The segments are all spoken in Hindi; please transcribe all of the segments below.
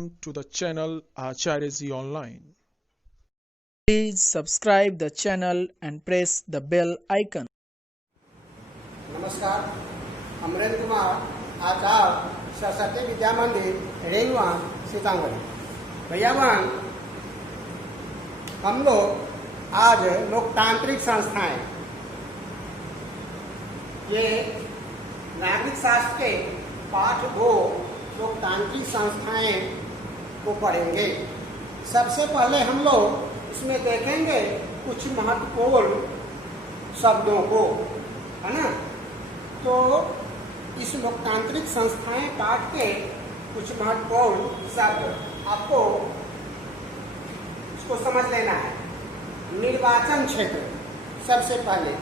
to the channel Acharya Ji Online. Please subscribe the channel and press the bell icon. नमस्कार, अमरेंद्र कुमार, आचार्य सरस्वती विद्या मंदिर, रेलवा, सीतामढ़ी। भैया बहन, हम लोग आज लोकतांत्रिक संस्थाएं, ये नागरिक शास्त्र के पाठ 2 लोकतांत्रिक संस्थाएं को पढ़ेंगे। सबसे पहले हम लोग इसमें देखेंगे कुछ महत्वपूर्ण शब्दों को, है ना। तो इस लोकतांत्रिक संस्थाएं पाठ के कुछ महत्वपूर्ण शब्द आपको इसको समझ लेना है। निर्वाचन क्षेत्र, सबसे पहले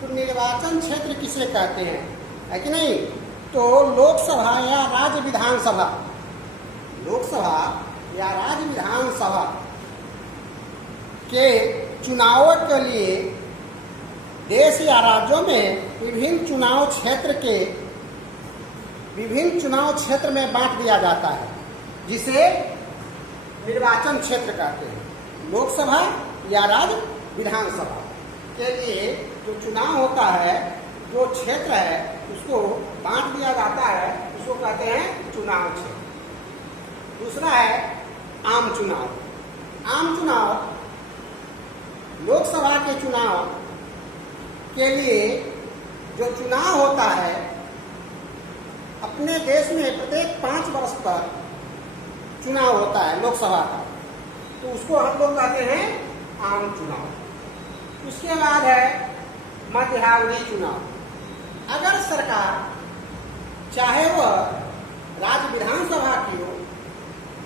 तो निर्वाचन क्षेत्र किसे कहते हैं, है कि नहीं। तो लोकसभा या राज्य विधानसभा, लोकसभा या राज्य विधानसभा के चुनावों के लिए देश या राज्यों में विभिन्न चुनाव क्षेत्र में बांट दिया जाता है, जिसे निर्वाचन क्षेत्र कहते हैं। लोकसभा या राज्य विधानसभा के लिए जो चुनाव होता है, जो क्षेत्र है, उसको बांट दिया जाता है, उसको कहते हैं चुनाव क्षेत्र। दूसरा है आम चुनाव। आम चुनाव लोकसभा के चुनाव के लिए जो चुनाव होता है, अपने देश में प्रत्येक 5 वर्ष पर चुनाव होता है लोकसभा का, तो उसको हम लोग कहते हैं आम चुनाव। उसके बाद है मध्यावधि चुनाव। अगर सरकार चाहे वह राज्य विधानसभा की हो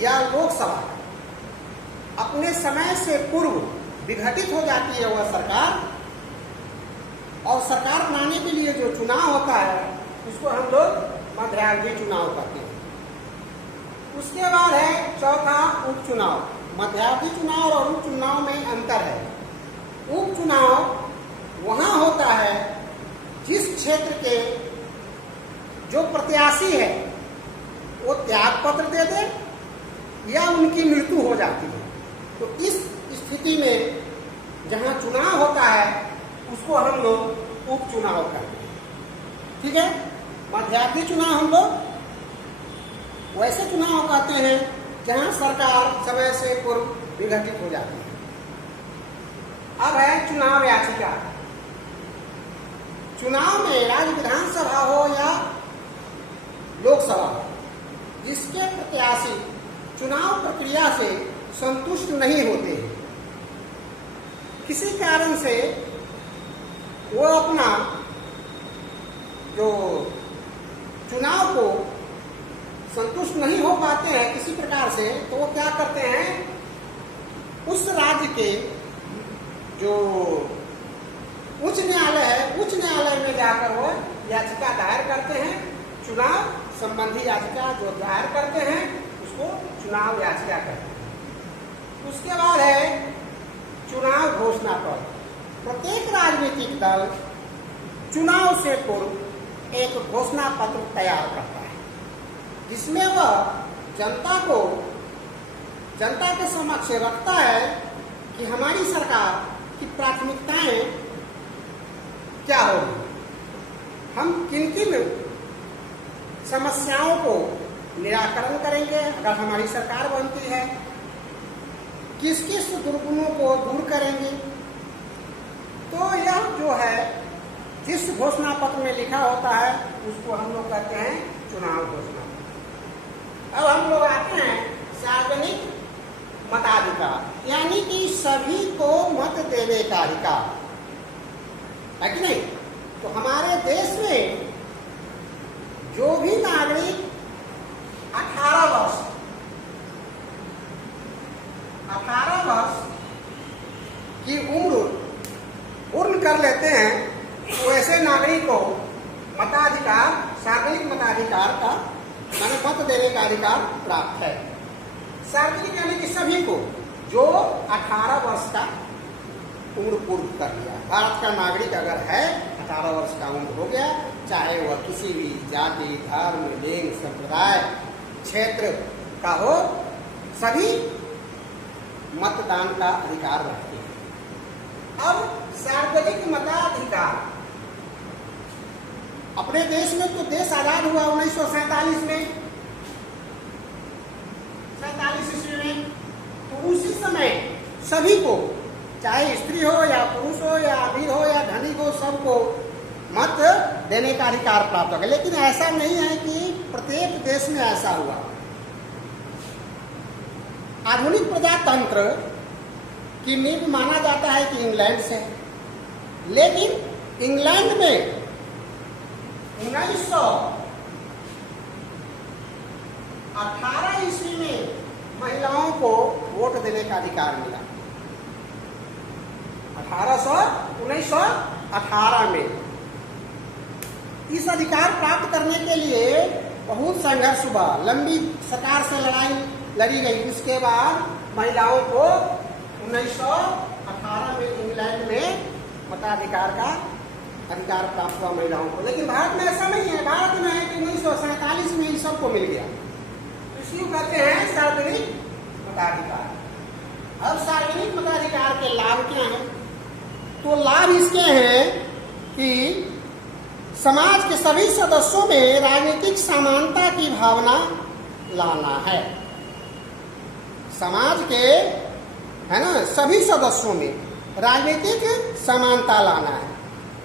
या लोकसभा, अपने समय से पूर्व विघटित हो जाती है वह सरकार, और सरकार बनाने के लिए जो चुनाव होता है उसको हम लोग मध्यावधि चुनाव कहते हैं। उसके बाद है चौथा उपचुनाव। मध्यावधि चुनाव और उपचुनाव में अंतर है। उपचुनाव वहां होता है जिस क्षेत्र के जो प्रत्याशी है वो त्याग पत्र दे दे या उनकी मृत्यु हो जाती है। तो इस स्थिति में जहां चुनाव होता है उसको हम लोग उपचुनाव करते हैं, ठीक है। मध्यावधि चुनाव हम लोग वैसे चुनाव कहते हैं जहां सरकार समय से पूर्व विघटित हो जाती है। अब है चुनाव याचिका। चुनाव में राज्य विधानसभा हो या लोकसभा हो, जिसके प्रत्याशी चुनाव प्रक्रिया से संतुष्ट नहीं होते, किसी कारण से वो अपना जो चुनाव को संतुष्ट नहीं हो पाते हैं किसी प्रकार से, तो वो क्या करते हैं, उस राज्य के जो उच्च न्यायालय है, उच्च न्यायालय में जाकर वो याचिका दायर करते हैं। चुनाव संबंधी याचिका जो दायर करते हैं उसको चुनाव याचिका कहते हैं। उसके बाद है चुनाव घोषणा पत्र। प्रत्येक राजनीतिक दल चुनाव से पूर्व एक घोषणा पत्र तैयार करता है, जिसमें वह जनता के समक्ष रखता है कि हमारी सरकार की प्राथमिकताएं क्या होगी, हम किन किन समस्याओं को निराकरण करेंगे अगर हमारी सरकार बनती है, किस किस दुर्गुणों को दूर करेंगे। तो यह जो है जिस घोषणा पत्र में लिखा होता है उसको हम लोग कहते हैं चुनाव घोषणा पत्र। अब हम लोग आते हैं सार्वजनिक मताधिकार, यानी कि सभी को मत देने का अधिकार, है कि नहीं। तो हमारे देश में जो भी नागरिक 18 वर्ष की उम्र पूर्ण कर लेते हैं, तो ऐसे नागरिक को मताधिकार, सार्वजनिक मताधिकार का माने मत देने का अधिकार प्राप्त है। सार्वजनिक यानी कि सभी को जो 18 वर्ष का उम्र पूर्ण कर लिया। भारत का नागरिक अगर है, 18 वर्ष का उम्र हो गया, चाहे वह किसी भी जाति, धर्म, लिंग, संप्रदाय, क्षेत्र का हो, सभी मतदान का अधिकार रखते हैं। अब सार्वजनिक मताधिकार, अपने देश में तो देश आजाद हुआ 1947 में, 47 ईस्वी में, तो उसी समय सभी को, चाहे स्त्री हो या पुरुष हो या अमीर हो या धनी हो, सबको मत देने का अधिकार प्राप्त हो गया। लेकिन ऐसा नहीं है कि प्रत्येक देश में ऐसा हुआ। आधुनिक प्रजातंत्र की नींव माना जाता है कि इंग्लैंड से, लेकिन इंग्लैंड में 1918 ईस्वी में महिलाओं को वोट देने का अधिकार मिला। 1918 में इस अधिकार प्राप्त करने के लिए बहुत संघर्ष हुआ, लंबी सरकार से लड़ाई लड़ी गई। इसके बाद महिलाओं को 1918 में इंग्लैंड में मताधिकार का अधिकार प्राप्त हुआ महिलाओं को। लेकिन भारत में ऐसा नहीं है। भारत में है कि 1947 में इन सबको मिल गया। इसी को कहते हैं सार्वजनिक मताधिकार। अब सार्वजनिक मताधिकार के लाभ क्या हैं? तो लाभ इसके हैं कि समाज के सभी सदस्यों में राजनीतिक समानता की भावना लाना है। समाज के, है ना, सभी सदस्यों में राजनीतिक समानता लाना है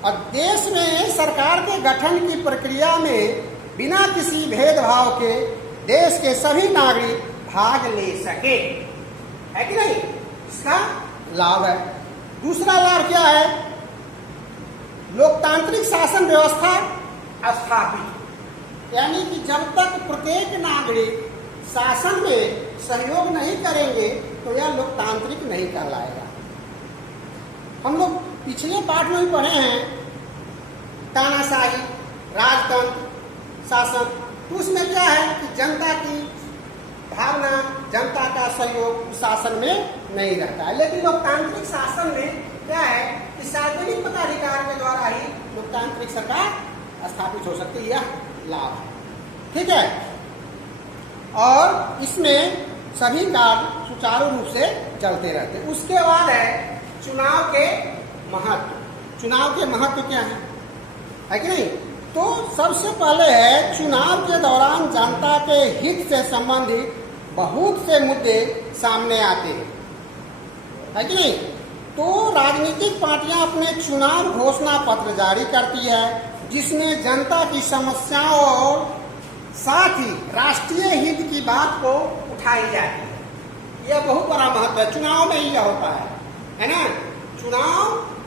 और देश में सरकार के गठन की प्रक्रिया में बिना किसी भेदभाव के देश के सभी नागरिक भाग ले सके, है कि नहीं? इसका लाभ है। दूसरा लाभ क्या है? लोकतांत्रिक शासन व्यवस्था स्थापित, यानी कि जब तक प्रत्येक नागरिक शासन में सहयोग नहीं करेंगे तो यह लोकतांत्रिक नहीं कहलाएगा। हम लोग पिछले पाठ में भी पढ़े हैं तानाशाही, राजतंत्र, शासन। तो उसमें क्या है कि जनता की भावना, जनता का सहयोग शासन में नहीं रहता है। लेकिन लोकतांत्रिक शासन में क्या है कि सार्वजनिक मताधिकार के द्वारा ही लोकतांत्रिक सरकार स्थापित हो सकती है। यह लाभ है, ठीक है। और इसमें सभी कार्य सुचारू रूप से चलते रहते हैं। उसके बाद है चुनाव के महत्व। चुनाव के महत्व क्या है कि नहीं? तो सबसे पहले है चुनाव के दौरान जनता के हित से संबंधित बहुत से मुद्दे सामने आते हैं, है कि नहीं? तो राजनीतिक पार्टियां अपने चुनाव घोषणा पत्र जारी करती है जिसमें जनता की समस्याओं और साथ ही राष्ट्रीय हित की बात को उठाई जाती है। यह बहुत बड़ा महत्व है। चुनाव में ही यह होता है ना? चुनाव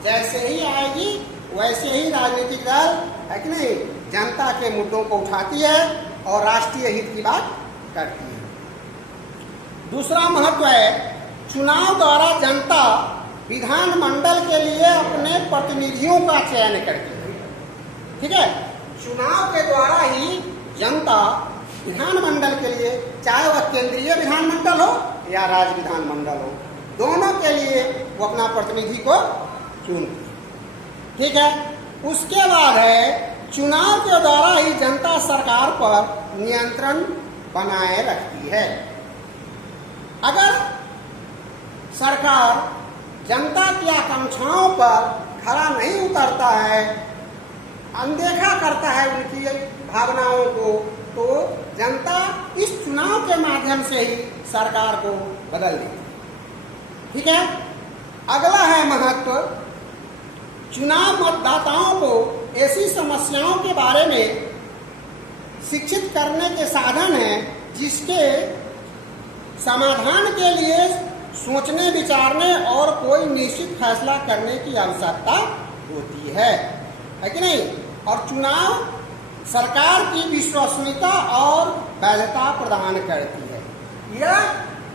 जैसे ही आएगी वैसे ही राजनीतिक दल, है कि नहीं, जनता के मुद्दों को उठाती है और राष्ट्रीय हित की बात करती है। दूसरा महत्व है चुनाव द्वारा जनता विधानमंडल के लिए अपने प्रतिनिधियों का चयन करती है, ठीक है। चुनाव के द्वारा ही जनता विधानमंडल के लिए, चाहे वह केंद्रीय विधानमंडल हो या राज्य विधानमंडल हो, दोनों के लिए वो अपना प्रतिनिधि को चुनती है, ठीक है। उसके बाद है चुनाव के द्वारा ही जनता सरकार पर नियंत्रण बनाए रखती है। अगर सरकार जनता की आकांक्षाओं पर खरा नहीं उतरता है, अनदेखा करता है उनकी भावनाओं को, तो जनता इस चुनाव के माध्यम से ही सरकार को बदल देती है, ठीक है। अगला है महत्व, चुनाव मतदाताओं को ऐसी समस्याओं के बारे में शिक्षित करने के साधन है जिसके समाधान के लिए सोचने, विचारने और कोई निश्चित फैसला करने की आवश्यकता होती है कि नहीं? और चुनाव सरकार की विश्वसनीयता और वैधता प्रदान करती है। यह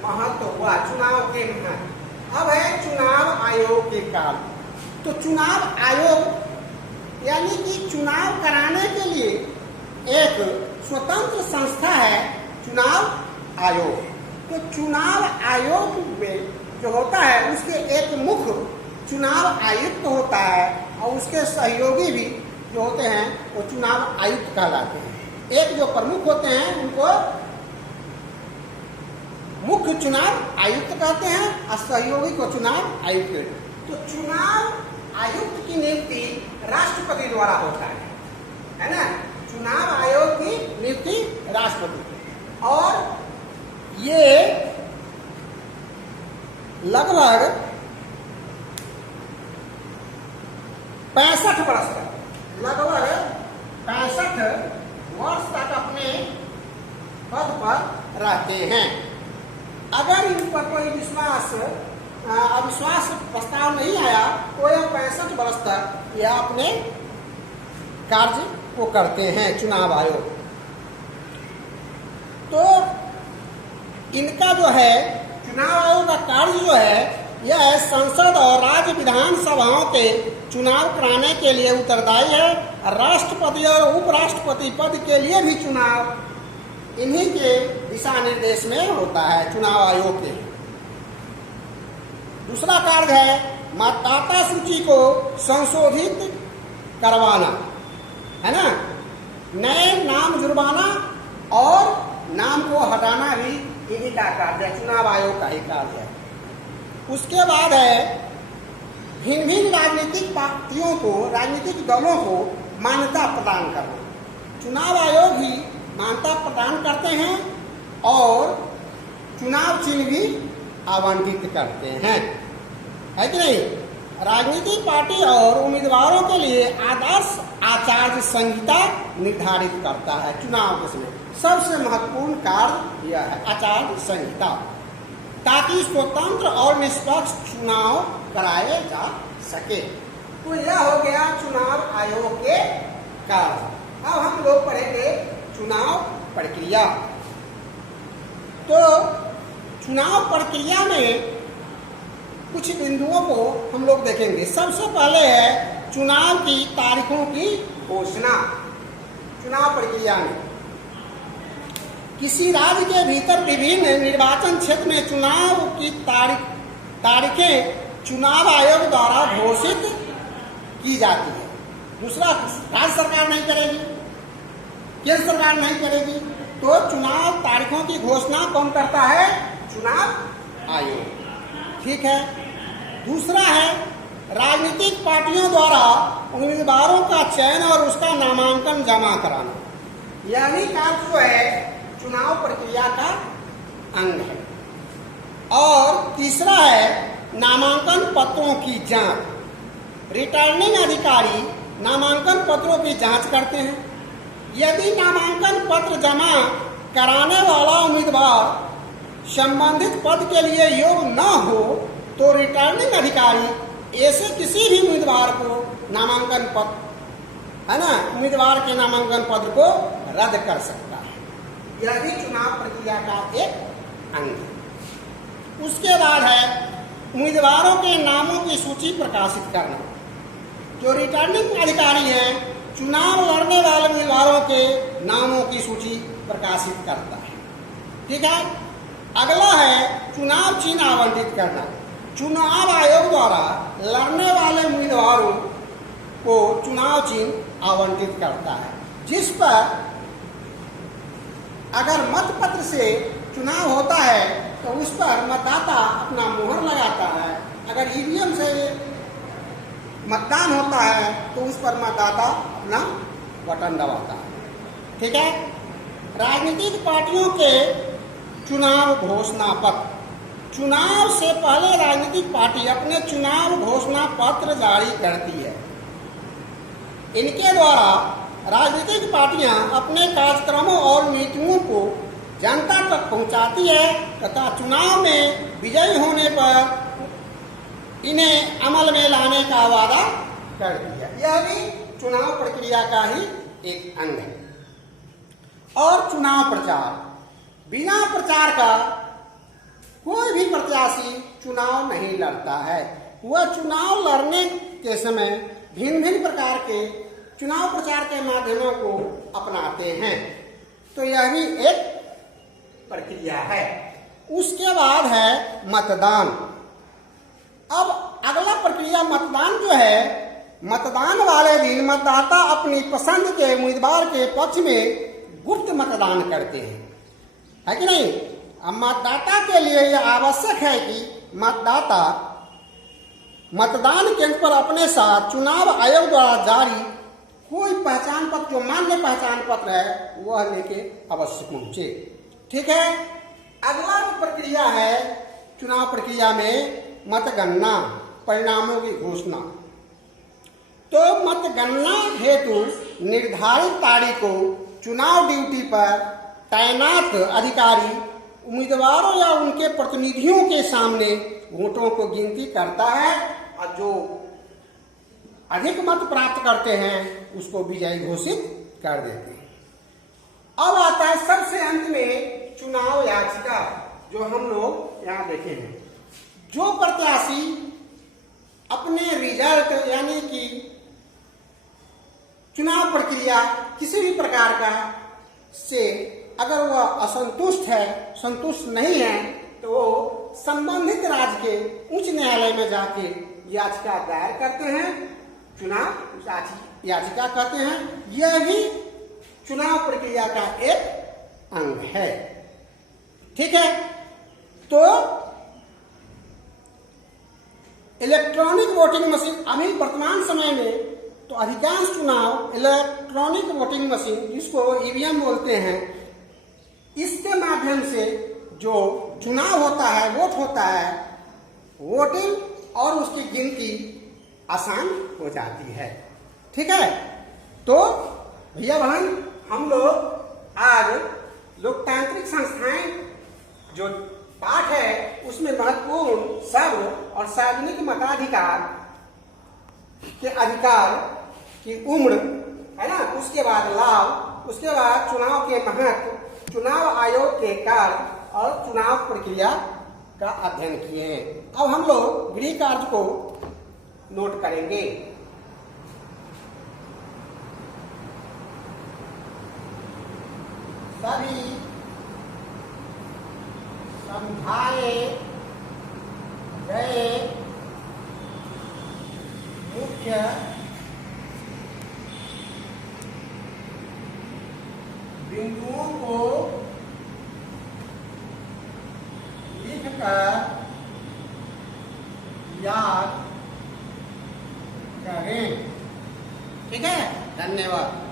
महत्व हुआ चुनाव के महत्व। अब है चुनाव आयोग के काम। तो चुनाव आयोग यानी कि चुनाव कराने के लिए एक स्वतंत्र संस्था है चुनाव आयोग। तो चुनाव आयोग में जो होता है उसके एक मुख्य चुनाव आयुक्त होता है और उसके सहयोगी भी जो होते हैं वो चुनाव आयुक्त कहलाते हैं। एक जो प्रमुख होते हैं उनको मुख्य चुनाव आयुक्त कहते हैं और सहयोगी को चुनाव आयुक्त कहते हैं। तो चुनाव आयुक्त की नियुक्ति राष्ट्रपति द्वारा होता है ना। चुनाव आयोग की नियुक्ति राष्ट्रपति, और ये लगभग 65 वर्ष तक, लगभग 65 वर्ष तक अपने पद पर रहते हैं। अगर इन पर कोई अविश्वास प्रस्ताव नहीं आया तो यह 65 वर्ष तक यह अपने कार्य को करते हैं चुनाव आयोग। तो इनका जो है चुनाव आयोग का कार्य जो है यह संसद और राज्य विधानसभाओं के चुनाव कराने के लिए उत्तरदायी है। राष्ट्रपति और उपराष्ट्रपति पद के लिए भी चुनाव इन्हीं के दिशा निर्देश में होता है चुनाव आयोग के। दूसरा कार्य है मतदाता सूची को संशोधित करवाना, है ना। नए नाम जुर्माना और नाम को हटाना भी इन्हीं का कार्य है, चुनाव आयोग का ही कार्य है। उसके बाद है भिन्न भिन्न राजनीतिक पार्टियों को, राजनीतिक दलों को मान्यता प्रदान करना। चुनाव आयोग ही मान्यता प्रदान करते हैं और चुनाव चिन्ह भी आवंटित करते हैं, है कि नहीं। राजनीतिक पार्टी और उम्मीदवारों के लिए आदर्श आचार संहिता निर्धारित करता है चुनाव के समय। सबसे महत्वपूर्ण कार्य यह है आचार संहिता, ताकि स्वतंत्र और निष्पक्ष चुनाव कराए जा सके। तो यह हो गया चुनाव आयोग के कार्य। अब हम लोग पढ़ेंगे चुनाव प्रक्रिया। तो चुनाव प्रक्रिया में कुछ बिंदुओं को हम लोग देखेंगे। सबसे पहले है चुनाव की तारीखों की घोषणा। चुनाव प्रक्रिया में किसी राज्य के भीतर विभिन्न निर्वाचन क्षेत्र में चुनाव की तारीखें चुनाव आयोग द्वारा घोषित की जाती है। दूसरा, राज्य सरकार नहीं करेगी, केंद्र सरकार नहीं करेगी, तो चुनाव तारीखों की घोषणा कौन करता है? चुनाव आयोग। ठीक है। दूसरा है राजनीतिक पार्टियों द्वारा उम्मीदवारों का चयन और उसका नामांकन जमा कराना। यह भी कार्य जो है चुनाव प्रक्रिया का अंग है। और तीसरा है नामांकन पत्रों की जांच। रिटर्निंग अधिकारी नामांकन पत्रों की जांच करते हैं। यदि नामांकन पत्र जमा कराने वाला उम्मीदवार संबंधित पद के लिए योग्य न हो तो रिटर्निंग अधिकारी ऐसे किसी भी उम्मीदवार को नामांकन पत्र, है ना, उम्मीदवार के नामांकन पत्र को रद्द कर सकता है। यह भी चुनाव प्रक्रिया का एक अंग है। उसके बाद है उम्मीदवारों के नामों की सूची प्रकाशित करना। जो रिटर्निंग अधिकारी हैं चुनाव लड़ने वाले उम्मीदवारों के नामों की सूची प्रकाशित करता है। ठीक है। अगला है चुनाव चिन्ह आवंटित करना। चुनाव आयोग द्वारा लड़ने वाले उम्मीदवारों को चुनाव चिन्ह आवंटित करता है, जिस पर अगर मतपत्र से चुनाव होता है तो उस पर मतदाता अपना मुहर लगाता है। अगर ईवीएम से मतदान होता है तो उस पर मतदाता अपना बटन दबाता है। ठीक है। राजनीतिक पार्टियों के चुनाव घोषणा पत्र। चुनाव से पहले राजनीतिक पार्टी अपने चुनाव घोषणा पत्र जारी करती है। इनके द्वारा राजनीतिक पार्टियां अपने कार्यक्रमों और नीतियों को जनता तक पहुंचाती है तथा चुनाव में विजयी होने पर इन्हें अमल में लाने का वादा करती है। यह भी चुनाव प्रक्रिया का ही एक अंग है। और चुनाव प्रचार। बिना प्रचार का कोई भी प्रत्याशी चुनाव नहीं लड़ता है। वह चुनाव लड़ने के समय भिन्न भिन्न प्रकार के चुनाव प्रचार के माध्यमों को अपनाते हैं। तो यह भी एक प्रक्रिया है। उसके बाद है मतदान। अब अगला प्रक्रिया मतदान जो है, मतदान वाले दिन मतदाता अपनी पसंद के उम्मीदवार के पक्ष में गुप्त मतदान करते हैं, है कि नहीं। अब मतदाता के लिए यह आवश्यक है कि मतदाता मतदान केंद्र पर अपने साथ चुनाव आयोग द्वारा जारी कोई पहचान पत्र, जो मान्य पहचान पत्र है, वह लेके अवश्य पहुंचे। ठीक है। अगला जो प्रक्रिया है चुनाव प्रक्रिया में मतगणना, परिणामों की घोषणा। तो मतगणना हेतु निर्धारित तारीख को चुनाव ड्यूटी पर तैनात अधिकारी उम्मीदवारों या उनके प्रतिनिधियों के सामने वोटों को गिनती करता है और जो अधिक मत प्राप्त करते हैं उसको विजयी घोषित कर देते हैं। अब आता है सबसे अंत में चुनाव याचिका, जो हम लोग यहाँ देखे हैं। जो प्रत्याशी अपने रिजल्ट यानी कि चुनाव प्रक्रिया किसी भी प्रकार का से अगर वह असंतुष्ट है, संतुष्ट नहीं है, तो वो संबंधित राज्य के उच्च न्यायालय में जाके याचिका दायर करते हैं। चुनाव याचिका कहते हैं। यह भी चुनाव प्रक्रिया का एक अंग है। ठीक है। तो इलेक्ट्रॉनिक वोटिंग मशीन, अभी वर्तमान समय में तो अधिकांश चुनाव इलेक्ट्रॉनिक वोटिंग मशीन, जिसको ईवीएम बोलते हैं, इसके माध्यम से जो चुनाव होता है, वोट होता है, वोटिंग और उसकी गिनती आसान हो जाती है। ठीक है। तो भैया बहन, हम लोग आज लोकतांत्रिक संस्थाएं जो पाठ है उसमें महत्वपूर्ण शब्द और सार्वजनिक मताधिकार के अधिकार की उम्र है ना, उसके बाद लाभ, उसके बाद चुनाव के महत्व, चुनाव आयोग के कार्य और चुनाव प्रक्रिया का अध्ययन किए हैं। अब हम लोग गृह कार्य को नोट करेंगे। सभी समझाए गए मुख्य बिंदुओं को लिखकर याद करें। ठीक है। धन्यवाद।